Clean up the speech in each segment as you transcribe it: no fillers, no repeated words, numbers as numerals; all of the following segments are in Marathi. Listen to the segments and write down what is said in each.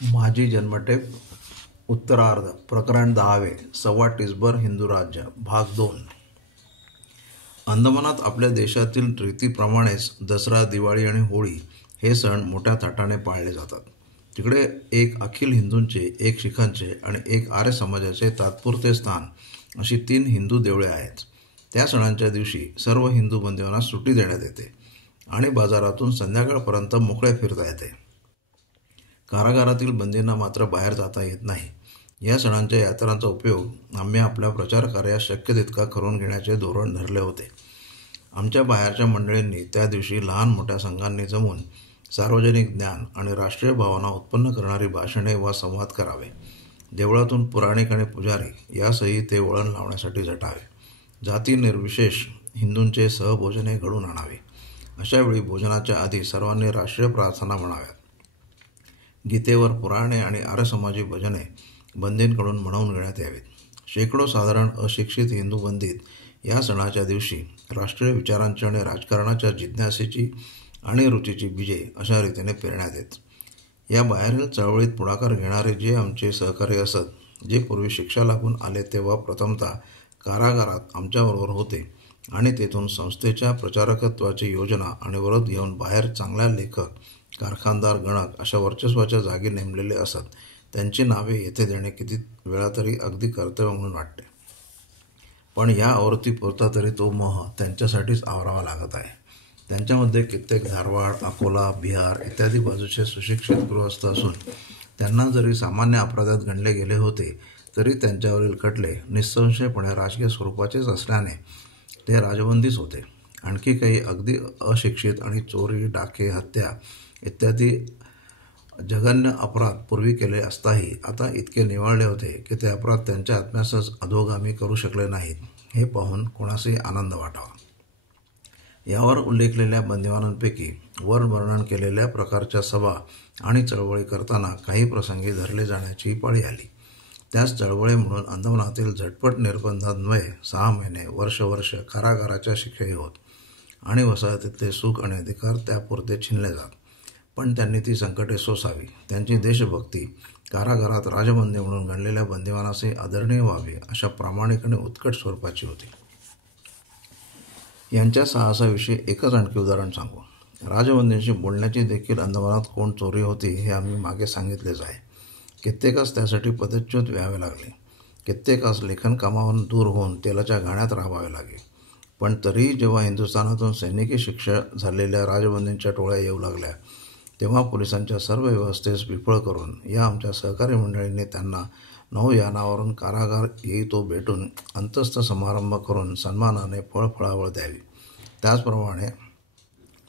माझी जन्मटेप उत्तरार्ध प्रकरण 10वे सव्वा टिसभर हिंदू राज्य भाग 2. अंदमानात आपल्या देशातील रीतीप्रमाणेच दसरा, दिवाळी आणि होळी हे सण मोठ्या थाटाने पाळले जातात. तिकडे एक अखिल हिंदूंचे, एक शिखांचे आणि एक आर्य समाजाचे तात्पुरते स्थान अशी 3 हिंदू देवळे आहेत. त्या सणांच्या दिवशी सर्व हिंदू बंदिवांना सुट्टी देण्यात येते आणि बाजारातून संध्याकाळपर्यंत मोकळे फिरता येते. कारागारातील बंदींना मात्र बाहेर जाता येत नाही. या सणांच्या यात्रांचा उपयोग आम्ही आपल्या प्रचारकार्यात शक्य तितका करून घेण्याचे धोरण धरले होते. आमच्या बाहेरच्या मंडळींनी त्या दिवशी लहान मोठ्या संघांनी जमून सार्वजनिक ज्ञान आणि राष्ट्रीय भावना उत्पन्न करणारी भाषणे वा संवाद करावे. देवळातून पुराणिक आणि पुजारी यासही ते वळण लावण्यासाठी झटावे. जाती निर्विशेष हिंदूंचे सहभोजने घडून आणावे. अशावेळी भोजनाच्या आधी सर्वांनी राष्ट्रीय प्रार्थना म्हणाव्यात. गीतेवर पुराणे आणि आर्यसमाजी भजने बंदींकडून म्हणवून घेण्यात यावीत. शेकडो साधारण अशिक्षित हिंदू बंदित या सणाच्या दिवशी राष्ट्रीय विचारांची आणि राजकारणाच्या जिज्ञासेची आणि रुचीची बीजे अशा रीतीने पेरण्यात येत. या बाहेरील चळवळीत पुढाकार घेणारे जे आमचे सहकारी असत, जे पूर्वी शिक्षा लागून आले तेव्हा प्रथमतः कारागारात आमच्याबरोबर होते आणि तेथून संस्थेच्या प्रचारकत्वाची योजना आणि व्रत घेऊन बाहेर चांगल्या लेखक, कारखानदार, गणक अशा वर्चस्वाच्या जागी नेमलेले असत, त्यांची नावे येथे देणे किती वेळा तरी अगदी कर्तव्य म्हणून वाटते. पण या आवृत्तीपुरता तरी तो मोह त्यांच्यासाठीच आवरावा लागत आहे. त्यांच्यामध्ये कित्येक धारवाड, अकोला, बिहार इत्यादी बाजूचे सुशिक्षित गृहस्थ असून त्यांना जरी सामान्य अपराधात गणले गेले होते तरी त्यांच्यावरील खटले निःसंशयपणे राजकीय स्वरूपाचेच असल्याने ते राजबंदीच होते. आणखी काही अगदी अशिक्षित आणि चोरी, डाके, हत्या इत्यादी जघन्य अपराध पूर्वी केले असताही आता इतके निवाळले होते की ते अपराध त्यांच्या आत्म्यासच अधोगामी करू शकले नाहीत, हे पाहून कोणासही आनंद वाटावा. यावर उल्लेखलेल्या बंदिवानांपैकी वर वर्णन केलेल्या प्रकारच्या सभा आणि चळवळी करताना काही प्रसंगी धरले जाण्याची पाळी आली. त्याच चळवळी म्हणून अंदमानातील झटपट निर्बंधांन्वये 6 महिने, वर्ष कारागाराच्या शिक्षाही होत आणि वसाहतीतले सुख आणि अधिकार त्यापुरते छिनले जात. पण त्यांनी ती संकटे सोसावी. त्यांची देशभक्ती कारागारात राजबंदी म्हणून गणलेल्या बंदिवानाचे आदरणीय व्हावी अशा प्रामाणिक आणि उत्कट स्वरूपाची होती. यांच्या साहसाविषयी एकच आणखी उदाहरण सांगू. राजबंदींशी बोलण्याची देखील अंदमानात कोण चोरी होती हे आम्ही मागे सांगितलेच आहे. कित्येकास त्यासाठी पदच्युत व्हावे लागले. कित्येकास लेखन कामावरून दूर होऊन तेलाच्या घाण्यात राहावे लागे. पण तरीही जेव्हा हिंदुस्थानातून सैनिकी शिक्षा झालेल्या राजबंदींच्या टोळ्या येऊ लागल्या तेव्हा पोलिसांच्या सर्व व्यवस्थेस विफळ करून या आमच्या सहकारी मंडळींनी त्यांना नौयानावरून कारागार येई तो भेटून अंतस्थ समारंभ करून सन्मानाने फळफळावळ द्यावी. त्याचप्रमाणे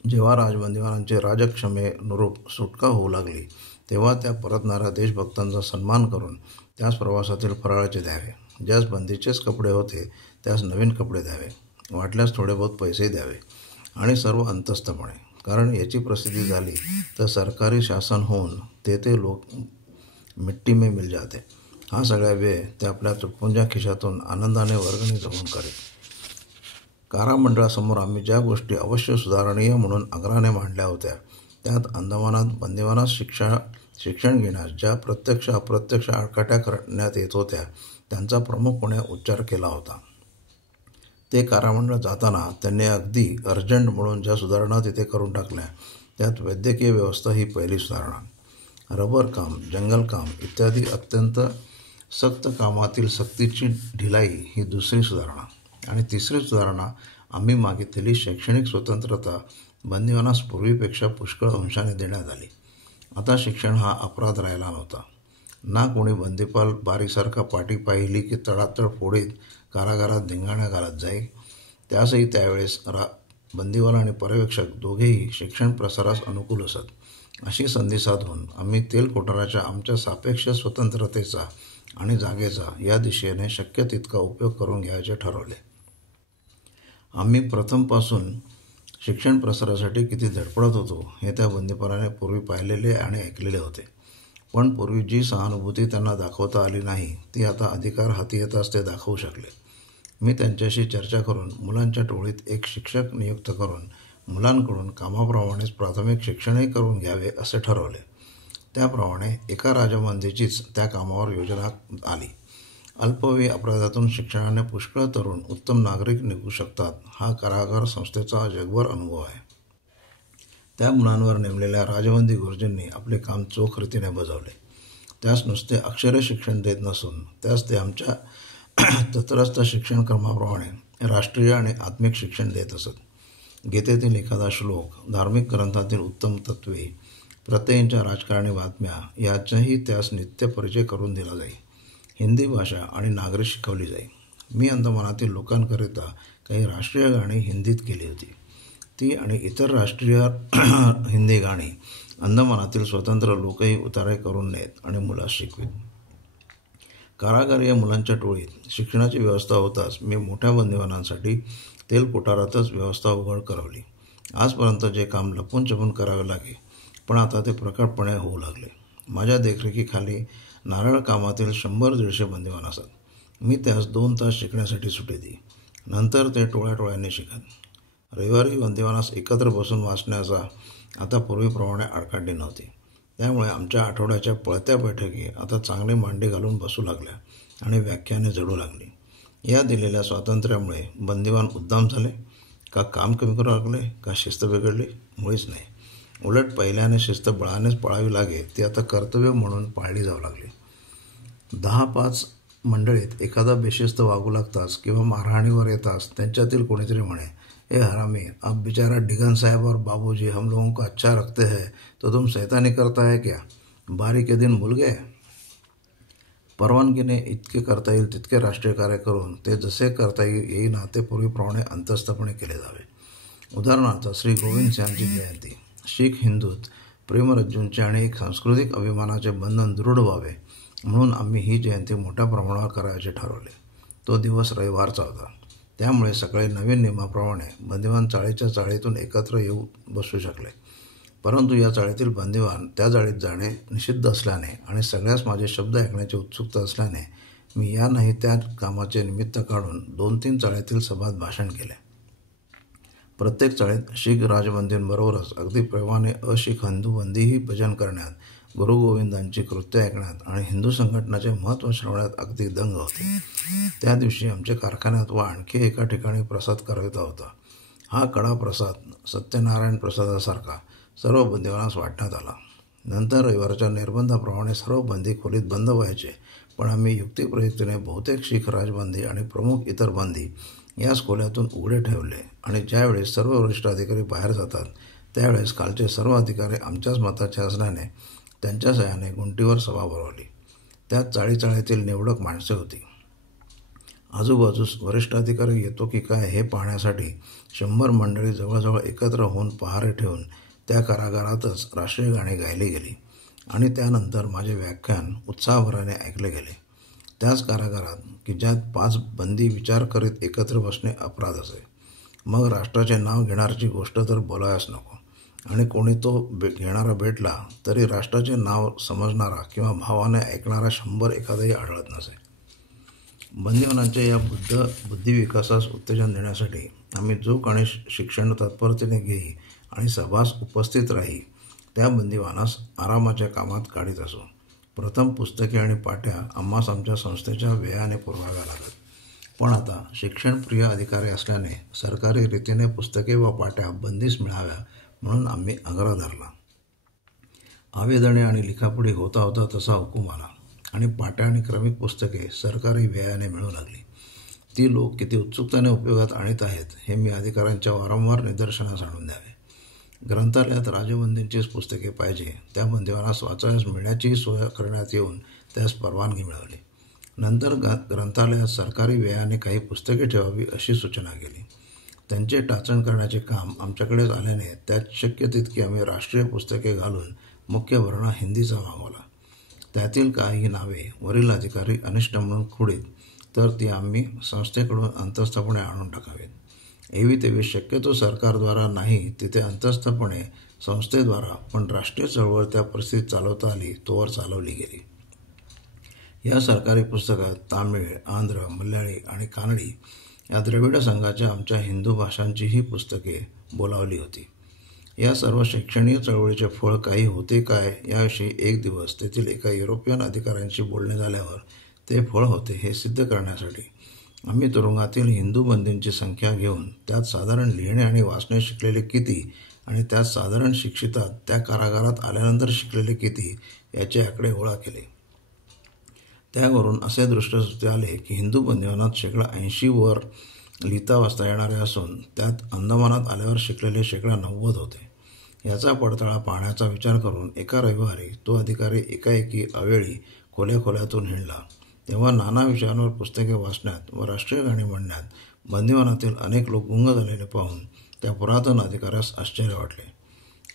जेव्हा राजबंदिवानांची राजक्षमेनुरूप सुटका होऊ लागली तेव्हा त्या परतणाऱ्या देशभक्तांचा सन्मान करून त्याच प्रवासातील फराळाचे द्यावे. ज्यास बंदीचेच कपडे होते त्यास नवीन कपडे द्यावे, वाटल्यास थोडे बहुत पैसे द्यावे आणि सर्व अंतस्थपणे. कारण याची प्रसिद्धी झाली तर सरकारी शासन होऊन ते लोक मिट्टी में मिल जाते. हा सगळा व्यय ते आपल्या तुटपुंज्या खिशातून आनंदाने वर्गणी जमून करीत. कारामंडळासमोर आम्ही ज्या गोष्टी अवश्य सुधारणीय म्हणून आग्रहाने मांडल्या होत्या त्यात अंदमानात बंदिवानास शिक्षण घेण्यास ज्या प्रत्यक्ष अप्रत्यक्ष आडकाठ्या करण्यात येत होत्या त्यांचा प्रमुखपणे उच्चार केला होता. ते कारामंडळ जाताना त्यांनी अगदी अर्जंट म्हणून ज्या सुधारणा तिथे करून टाकल्या त्यात वैद्यकीय व्यवस्था ही पहिली सुधारणा, रबर काम, जंगलकाम इत्यादी अत्यंत सक्त कामातील सक्तीची ढिलाई ही दुसरी सुधारणा आणि तिसरी सुधारणा आम्ही मागितलेली शैक्षणिक स्वतंत्रता बंदिवानास पूर्वीपेक्षा पुष्कळ अंशाने देण्यात आली. आता शिक्षण हा अपराध राहिला नव्हता. ना कोणी बंदीपाल बारीसारखा पाटी पाहिली की तडातड फोडीत कारागारात धिंगाण्या घालत जाई. त्यासही त्यावेळेस बंदीवाला आणि पर्यवेक्षक दोघेही शिक्षण प्रसारास अनुकूल असत. अशी संधी साधून आम्ही तेलकोटाराच्या आमच्या सापेक्ष स्वतंत्रतेचा आणि जागेचा या दिशेने शक्य तितका उपयोग करून घ्यायचे ठरवले. आम्ही प्रथमपासून शिक्षण प्रसारासाठी किती धडपडत होतो हे त्या बंदीपालाने पूर्वी पाहिलेले आणि ऐकलेले होते. पण पूर्वी जी सहानुभूती त्यांना दाखवता आली नाही ती आता अधिकार हाती येताच ते दाखवू शकले. मी त्यांच्याशी चर्चा करून मुलांच्या टोळीत एक शिक्षक नियुक्त करून मुलांकडून कामाप्रमाणेच प्राथमिक शिक्षणही करून घ्यावे असे ठरवले. त्याप्रमाणे एका राजबंदीचीच त्या कामावर योजना आली. अल्पवयी अपराधातून शिक्षणाने पुष्कळ तरुण उत्तम नागरिक निघू शकतात हा कारागार संस्थेचा जगभर अनुभव आहे. त्या मुलांवर नेमलेल्या राजबंदी गुरुजींनी आपले काम चोख रीतीने बजावले. त्यास नुसते अक्षरे शिक्षण देत नसून त्यास ते आमच्या तत्रस्थ शिक्षण क्रमाप्रमाणे राष्ट्रीय आणि आत्मिक शिक्षण देत असत. गीतेतील एखादा श्लोक, धार्मिक ग्रंथातील उत्तम तत्वे, प्रत्ययींच्या राजकारणी बातम्या याचाही त्यास नित्य परिचय करून दिला जाई. हिंदी भाषा आणि नागरिक शिकवली जाई. मी अंदमानातील लोकांकरिता काही राष्ट्रीय गाणी हिंदीत केली होती. ती आणि इतर राष्ट्रीय हिंदी गाणी अंदमानातील स्वतंत्र लोकही उतारे करून नेत आणि मुलास शिकवीत. कारागारीय मुलांच्या टोळीत शिक्षणाची व्यवस्था होताच मी मोठ्या बंदिवानांसाठी तेल कोठारातच व्यवस्था उघड करवली. आजपर्यंत जे काम लपून छपून करावे लागे, पण आता ते प्रकटपणे होऊ लागले. माझ्या देखरेखीखाली नारळ कामातील 100-150 बंदिवान असत. मी त्यास 2 तास शिकण्यासाठी सुट्टी देई. नंतर ते टोळ्याटोळ्यांनी शिकत. रविवारी बंदिवानास एकत्र बसून वाचण्याचा आता पूर्वीप्रमाणे आडकाठी नव्हती. त्यामुळे आमच्या आठवड्याच्या पळत्या बैठकी आता चांगले मांडी घालून बसू लागल्या आणि व्याख्याने जडू लागली. या दिलेल्या स्वातंत्र्यामुळे बंदिवान उद्दाम झाले का, काम कमी करू लागले का, शिस्त बिघडली? मुळीच नाही. उलट पहिल्याने शिस्त बळानेच पाळावी लागे ती आता कर्तव्य म्हणून पाळली जाऊ लागली. 10-5 मंडळीत एखादा बेशिस्त वागू लागताच किंवा मारहाणीवर येताच त्यांच्यातील कोणीतरी म्हणे, ए हरामी, अब बेचारा डिगन साहब और बाबूजी हम लोगों को अच्छा रखते हैं तो तुम शैतानी करता है क्या? बारी के दिन भूल गए? परवानगीने इतके करता येईल तितके राष्ट्रीय कार्य करून ते जसे करता येईना ते पूर्वीप्रमाणे अंतस्थपणे केले जावे. उदाहरणार्थ श्री गोविंद सिंहांची जयंती. शीख हिंदूत प्रेमरज्जूंचे आणि एक सांस्कृतिक अभिमानाचे बंधन दृढ व्हावे म्हणून आम्ही ही जयंती मोठ्या प्रमाणावर करायचे ठरवले. तो दिवस रविवारचा होता. त्यामुळे सकाळी नवीन नियमाप्रमाणे बंदिवान चाळीच्या चाळीतून एकत्र येऊ बसू शकले. परंतु या चाळीतील बंदिवान त्या चाळीत जाणे निषिद्ध असल्याने आणि सगळ्याच माझे शब्द ऐकण्याची उत्सुकता असल्याने मी या नाही त्या कामाचे निमित्त काढून 2-3 चाळीतील सभात भाषण केले. प्रत्येक चाळीत शीख राजबंदींबरोबरच अगदी प्रेमाने अशीख हिंदू बंदीही भजन करण्यात, गुरु गोविंदांची कृत्य ऐकण्यात आणि हिंदू संघटनाचे महत्त्व श्रवण्यात अगदी दंग होते. त्या दिवशी आमच्या कारखान्यात व आणखी एका ठिकाणी प्रसाद करायचा होता. हा कडा प्रसाद सत्यनारायण प्रसादासारखा सर्व बंदिवानास वाटण्यात आला. नंतर रविवारच्या निर्बंधाप्रमाणे सर्व बंदी खोलीत बंद व्हायचे, पण आम्ही युक्तिप्रयुक्तीने बहुतेक शीख राजबंदी आणि प्रमुख इतर बंदी याच खोल्यातून उघडे ठेवले आणि ज्यावेळेस सर्व वरिष्ठ अधिकारी बाहेर जातात त्यावेळेस खालचे सर्व अधिकारी आमच्याच मताचे असल्याने त्यांच्या सहाय्याने गुंटीवर सभा भरवली. त्यात चाळीतील निवडक माणसे होती. आजूबाजूस वरिष्ठ अधिकारी येतो की काय हे पाहण्यासाठी 100 मंडळी जवळजवळ एकत्र होऊन पहारे ठेवून त्या कारागारातच राष्ट्रीय गाणी गायली गेली आणि त्यानंतर माझे व्याख्यान उत्साहभराने ऐकले गेले. त्याच कारागारात की ज्यात 5 बंदी विचार करीत एकत्र बसणे अपराध असे. मग राष्ट्राचे नाव घेणारची गोष्ट तर बोलायच नको आणि कोणी तो घेणारा भेटला तरी राष्ट्राचे नाव समजणारा किंवा भावाने ऐकणारा 100 एखादाही आढळत नसे. बंदिवानांच्या या बुद्धिविकासास उत्तेजन देण्यासाठी आम्ही जो काही शिक्षण तत्परतेने घेई आणि सभास उपस्थित राही त्या बंदिवानास आरामाच्या कामात काढीत असो. प्रथम पुस्तके आणि पाट्या आम्हास आमच्या संस्थेच्या व्ययाने पुरवाव्या लागत. पण आता शिक्षणप्रिय अधिकारी असल्याने सरकारी रीतीने पुस्तके व पाट्या बंदीस मिळाव्या म्हणून आम्ही आग्रह धरला. आवेदने आणि लिखापडी होता होता तसा हुकूम आला आणि पाट्या आणि क्रमिक पुस्तके सरकारी व्ययाने मिळू लागली. ती लोक किती उत्सुकतेने उपयोगात आणीत आहेत हे मी अधिकाऱ्यांच्या वारंवार निदर्शनास आणून द्यावे. ग्रंथालयात राजबंदींचीच पुस्तके पाहिजे त्या बंदिवानास वाचायला मिळण्याचीही सोय करण्यात येऊन त्यास परवानगी मिळवली. नंतर ग्रंथालयात सरकारी व्ययाने काही पुस्तके ठेवावी अशी सूचना केली. त्यांचे टाचण करण्याचे काम आमच्याकडेच आल्याने त्यात शक्य तितकी आम्ही राष्ट्रीय पुस्तके घालून मुख्य भरणा हिंदीचा मागवला. त्यातील काही नावे वरील अधिकारी अनिष्ट म्हणून खुडीत तर ती आम्ही संस्थेकडून अंतस्थपणे आणून टाकावीत. एवी तेवी शक्यतो सरकारद्वारा नाही तिथे अंतस्थपणे संस्थेद्वारा पण राष्ट्रीय चळवळ त्या परिस्थितीत चालवता आली तोवर चालवली गेली. या सरकारी पुस्तकात तामिळ, आंध्र, मल्याळी आणि कानडी या द्रविड संघाच्या आमच्या हिंदू भाषांचीही पुस्तके बोलावली होती. या सर्व शैक्षणिक चळवळीचे फळ काही होते काय याविषयी एक दिवस तेथील एका युरोपियन अधिकाऱ्यांशी बोलणे झाल्यावर ते फळ होते हे सिद्ध करण्यासाठी आम्ही तुरुंगातील हिंदू बंदींची संख्या घेऊन त्यात साधारण लिहिणे आणि वाचणे शिकलेले किती आणि त्यात साधारण शिक्षितात त्या कारागारात आल्यानंतर शिकलेले किती याचे आकडे गोळा केले. त्यावरून असे दृष्टस आले की हिंदू बंदिवानात 80% वर लिहिता वाचता येणारे असून त्यात अंदमानात आल्यावर शिकलेले 90% होते. याचा पडताळा पाहण्याचा विचार करून एका रविवारी तो अधिकारी एकाएकी अवेळी खोल्यातून हिंडला. तेव्हा नाना विषयांवर पुस्तके वाचण्यात व राष्ट्रीय गाणी म्हणण्यात बंदिवानातील अनेक लोक गुंग झालेले पाहून त्या पुरातन अधिकाऱ्यास आश्चर्य वाटले.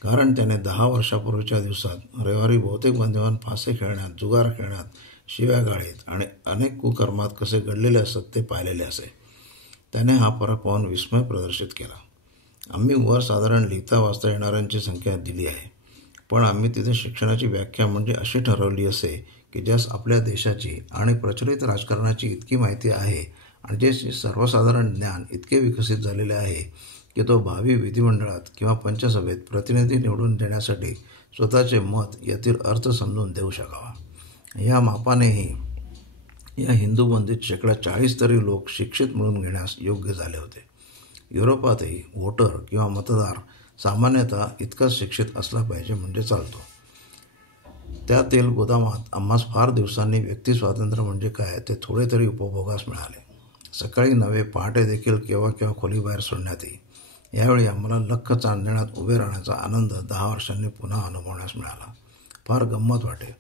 कारण त्याने 10 वर्षापूर्वीच्या दिवसात रविवारी बहुतेक बंदिवान फासे खेळण्यात, जुगार खेळण्यात, शिव्या गाळीत आणि अनेक कुकर्मात कसे गडलेले असत ते पाहिलेले असे. त्याने हा फरक पाहून विस्मय प्रदर्शित केला. आम्ही वर साधारण लिहिता वाचता येणाऱ्यांची संख्या दिली आहे, पण आम्ही तिथे शिक्षणाची व्याख्या म्हणजे अशी ठरवली असे की ज्यास आपल्या देशाची आणि प्रचलित राजकारणाची इतकी माहिती आहे आणि जे सर्वसाधारण ज्ञान इतके विकसित झालेले आहे की तो भावी विधिमंडळात किंवा पंचसभेत प्रतिनिधी निवडून देण्यासाठी स्वतःचे मत यातील अर्थ समजून देऊ शकावा. या मापानेही या हिंदू बंदीत 40% तरी लोक शिक्षित म्हणून घेण्यास योग्य झाले होते. युरोपातही व्होटर किंवा मतदार सामान्यतः इतकाच शिक्षित असला पाहिजे म्हणजे चालतो. त्या तेल गोदामात आम्हास फार दिवसांनी व्यक्ती स्वातंत्र्य म्हणजे काय ते थोडे तरी उपभोगास मिळाले. सकाळी नव्हे पहाटे देखील केव्हा केव्हा खोलीबाहेर सोडण्यात येई. यावेळी आम्हाला लख्ख चांदण्यात उभे राहण्याचा आनंद 10 वर्षांनी पुन्हा अनुभवण्यास मिळाला. फार गंमत वाटे.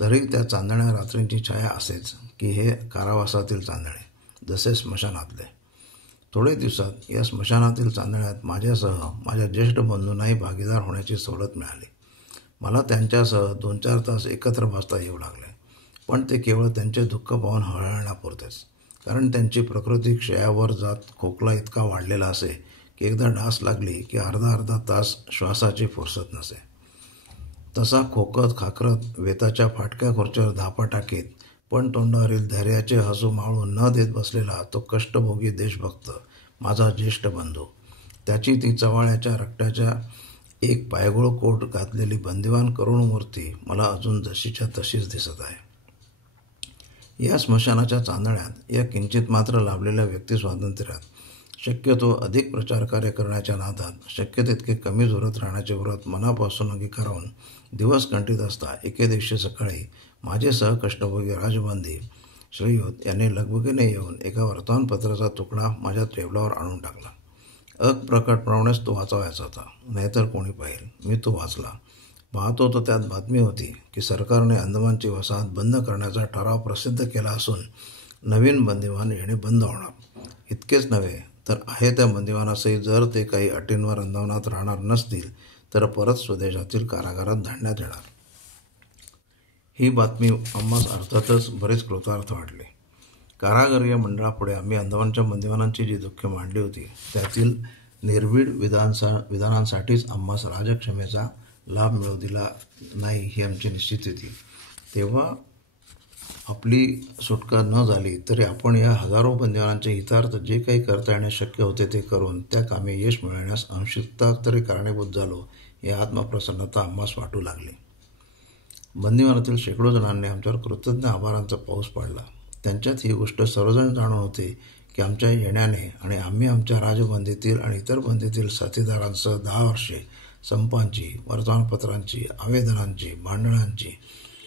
तरी त्या चांदण्या रात्रींची छाया असेच की हे कारावासातील चांदणे, जसे स्मशानातले. थोडे दिवसात या स्मशानातील चांदण्यात माझ्यासह माझ्या ज्येष्ठ बंधूंनाही भागीदार होण्याची सवलत मिळाली. मला त्यांच्यासह 2-4 तास एकत्र बसता येऊ लागले, पण ते केवळ त्यांचे दुःख पाहून हळहळण्यापुरतेच. कारण त्यांची प्रकृती क्षयावर जात खोकला इतका वाढलेला असे की एकदा डास लागली की अर्धा तास श्वासाची फुरसत नसे. तसा खोकत खाकरत वेताच्या फाटक्या खुर्च्यावर धापा टाकीत पण तोंडावरील धैर्याचे हसू मावळून न देत बसलेला तो कष्टभोगी देशभक्त माझा ज्येष्ठ बंधू, त्याची ती चवाळ्याच्या रक्ताच्या एक पायगुळ कोट घातलेली बंदिवान करुण मूर्ती मला अजून जशीच्या तशीच दिसत आहे. या स्मशानाच्या चांदण्यात या किंचित मात्र लाभलेल्या व्यक्ती स्वातंत्र्यात शक्यतो अधिक प्रचारकार्य करण्याच्या नादात शक्य तितके कमी जोरात राहण्याचे व्रत मनापासून अंगीकारावून दिवस कंठीत असता एके दिवशी सकाळी माझे सहकष्टभोगी राजबंदी श्रीयुत यांनी लगबगीने येऊन एका वर्तमानपत्राचा तुकडा माझ्या टेबलावर आणून टाकला. अप्रकटप्रमाणेच तो वाचावायचा होता, नाहीतर कोणी पाहिल. मी तो वाचला. पाहतो तो त्यात बातमी होती की सरकारने अंदमानची वसाहत बंद करण्याचा ठराव प्रसिद्ध केला असून नवीन बंदिवान येणे बंद होणार. इतकेच नव्हे तर आहे त्या बंदिवानासही जर ते काही अटींवर अंदमानात राहणार नसतील तर परत स्वदेशातील कारागारात धाडण्यात येणार. ही बातमी आम्हास अर्थातच बरेच कृतार्थ वाटले. कारागरीय मंडळापुढे आम्ही अंदमानच्या बंदिवानांची जी दुःखे मांडली होती त्यातील निर्भीड विधानांसाठीच आम्हास राजक्षमेचा लाभ मिळू दिला नाही ही आमची निश्चित होती. तेव्हा आपली सुटका न झाली तरी आपण या हजारो बंदिवानांचे हितार्थ जे काही करता येणे शक्य होते ते करून त्या कामी यश मिळवण्यास अंशतः तरी कारणीभूत झालो ही आत्मप्रसन्नता आम्हास वाटू लागली. बंदिवानातील शेकडो जणांनी आमच्यावर कृतज्ञ आभारांचा पाऊस पाडला. त्यांच्यात ही गोष्ट सर्वजण जाणून होते की आमच्या येण्याने आणि आम्ही आमच्या राजबंदीतील आणि इतर बंदीतील साथीदारांसह 10 वर्षे संपांची, वर्तमानपत्रांची, आवेदनांची, भांडणांची,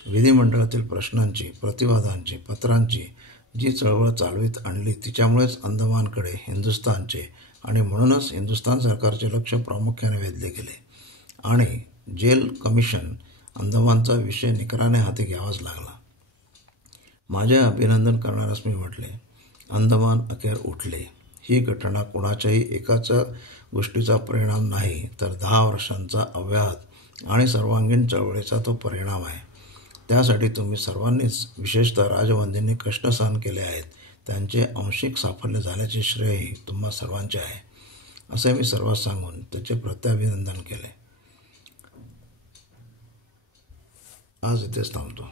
विधिमंडळातील प्रश्नांची, प्रतिवादांची, पत्रांची जी चळवळ चालवीत आणली तिच्यामुळेच अंदमानकडे हिंदुस्थानचे आणि म्हणूनच हिंदुस्थान सरकारचे लक्ष प्रामुख्याने वेधले गेले आणि जेल कमिशन अंदमानचा विषय निकराने हाती घ्यावाच लागला. माझे अभिनंदन करणाऱ्यास मी म्हटले, अंदमान अखेर उठले. ही घटना कोणाच्याही एकाच गोष्टीचा परिणाम नाही तर 10 वर्षांचा अव्याहत आणि सर्वांगीण चळवळीचा तो परिणाम आहे. त्यासाठी तुम्ही सर्वांनीच, विशेषतः राजबंदींनी कष्ट सहन केले आहेत, त्यांचे आंशिक साफल्य झाल्याचे श्रेयही तुम्हा सर्वांचे आहे, असे मी सर्वांस सांगून त्याचे प्रत्याभिनंदन केले. आज इथेच थांबतो.